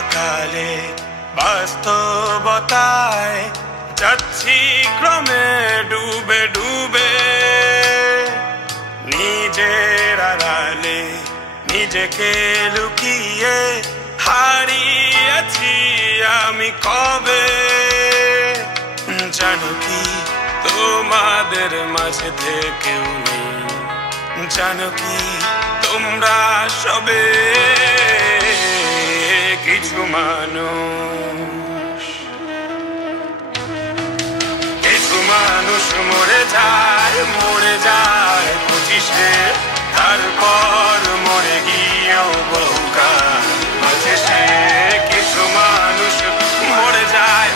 অকালে বাস্তবতায় যাচ্ছি ক্রমে ডুবে ডুবে নিজের আড়ালে নিজেকে লুকিয়ে হারিয়েছি আমি কবে জানো কি তোমাদের মাঝে থেকেও নেই জানো কি তোমরা সবে কিছু মানুষ মরে যায় 25-এ তারপর মরে গিয়েও বহুকাল মাঝে সে কিছু মানুষ মরে যায়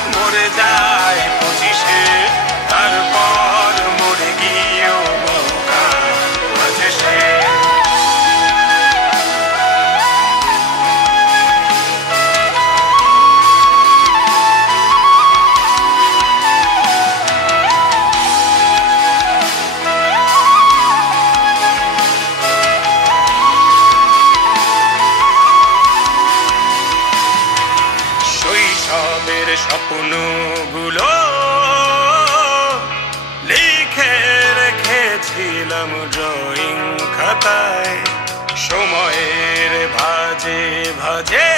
25-এ তারপর মরে গিয়েও বহুকাল মাঝে সে স্বপ্নগুলো লিখে রেখেছিলাম ড্রয়িং খাতায় সময়ের ভাজে ভাজে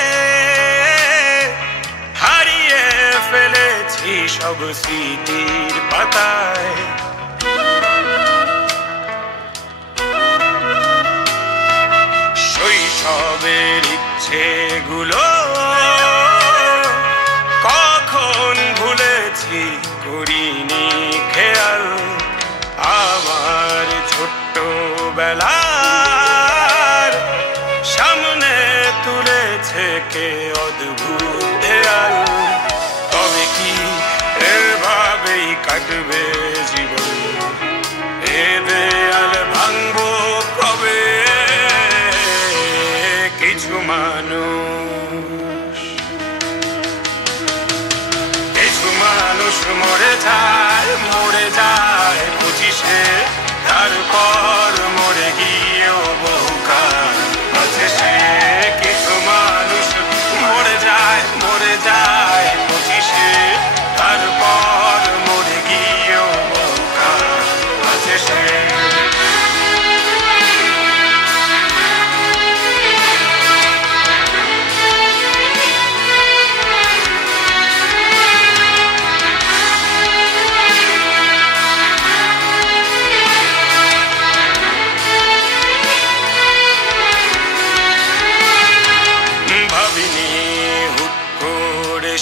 হারিয়ে ফেলেছি সব স্মৃতির পাতায় শৈশবের ইচ্ছেগুলো কখন ভুলেছি করিনি খেয়াল আমার ছোট্টবেলার সামনে তুলেছে কে অদ্ভুত দেয়াল তবে কি এভাবেই কাটবে জীবন এ দেয়াল ভাঙবো কবে কিছু মানুষ মরে যায় 25-এ তারপর মরে গিয়েও বহুকাল মাঝে সে কিছু মানুষ মরে যায় 25-এ তারপর মরে গিয়েও বহুকাল মাঝে সে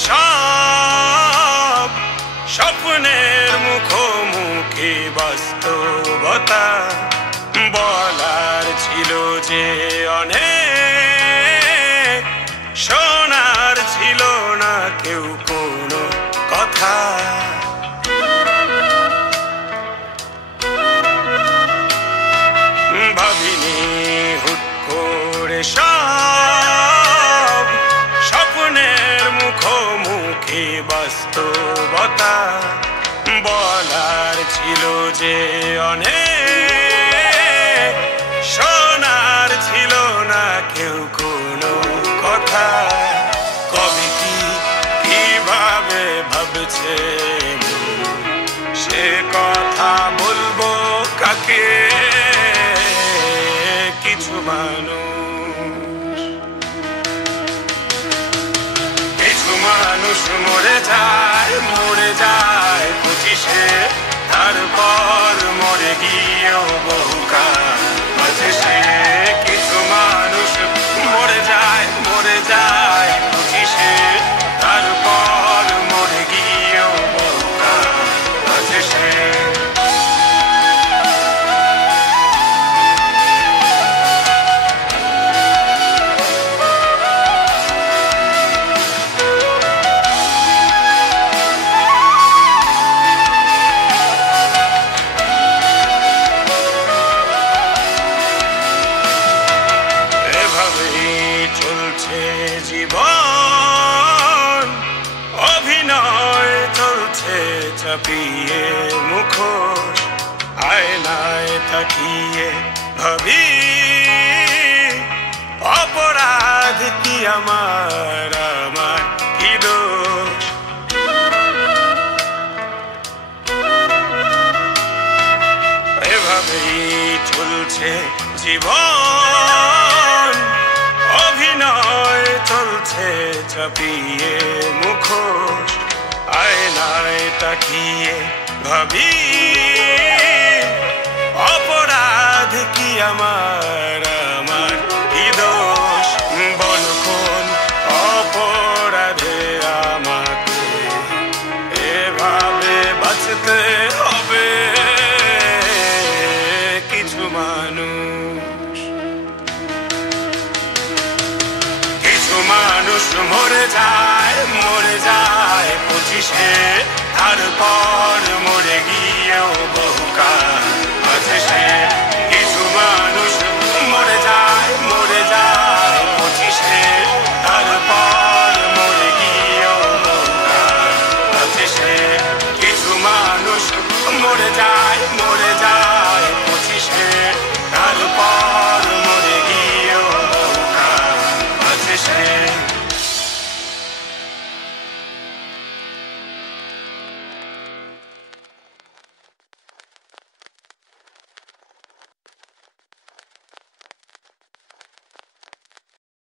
সব স্বপ্নের মুখোমুখি বাস্তবতা বলার ছিল যে অনেক শোনার ছিল না কেউ কোনো কথা ভাবিনি হুট করে সব স্বপ্নের মুখোমুখি বাস্তবতা বলার ছিল যে অনেক শোনার ছিল না কেউ কোনো কথা কবে কি কিভাবে ভাবছে সে কথা বলবো কাকে কিছু মানুষ মরে যায় 25-এ তারপর মরে গিয়েও বহুকাল মাঝে সে কিছু মানুষ মরে যায় 25-এ তারপর মরে গিয়েও বহুকাল মাঝে সে জীবন অভিনয় চলছে চাপিয়ে মুখোশ আয়নায় তাকিয়ে ভাবি অপরাধ কি আমার কি দোষ? এভাবেই চলছে জীবন, অভিনয় চলছে চাপিয়ে মুখোশ। আয়নায় তাকিয়ে ভাবি অপরাধ কি আমার কি দোষ? বল কোন অপরাধে আমাকে এভাবে বাঁচতে হবে? কিছু মানুষ মরে যায় 25-এ